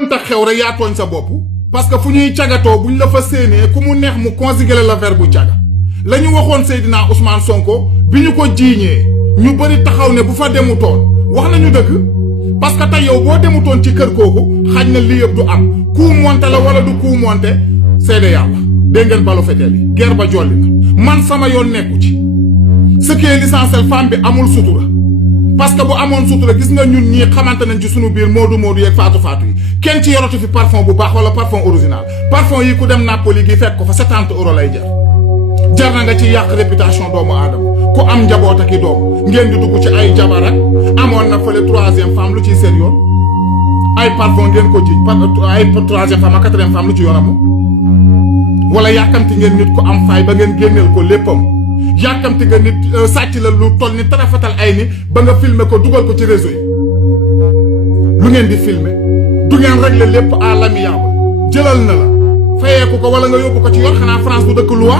mënta xew rek yaa tooñ sa bopp parce que fu ñuy cagatoo buñ la fa séenee ku mu neex mu conjuguer la verbe bu caga la ñu waxoon Seydina Ousmane Sonko bi ñu ko jiiñee ñu bëri taxaw ne bu fa demutoon wax nañu dëgg parce que tey yow boo demutoon ci kër kooku xaj na lii yëpp du am coup monté la wala du coup monté seede yàlla dégg ngeen balu feteel yi guerre ba jolli na man sama yoon nekku ci ce qui est l'essentiel femme bi amul sutura parce que bu amoon sutura gis nga ñun ñii xamante nañ ci sunu biir moodu yeeg faatu yi kenn ci yoratu fi parfum bu baax wala parfum original parfum yi ku dem Napoli gi fekk ko fa 70 € lay jar na nga ci yàq réputation doomu aadama ku am njaboot ak i doom ngeen di dugg ci ay jabar ak amoon na fële 3e femme lu ciy seen yoon ay parfum ngeen ko ji ay 3e femme ak 4e femme lu ci yoonam wala yàkkamti ngeen nit ku am faay ba ngeen génneel ko léppam yàkkamti nga nit sàcc la lu toll ni tarafatal ay ni ba nga filmer ko dugal ko ci réseau yi lu ngeen di filmer du ngeen régler lépp à l'amiable jëlal na la fayeeku ko wala nga yóbbu ko ci yoon xanaa France bu dëkk loi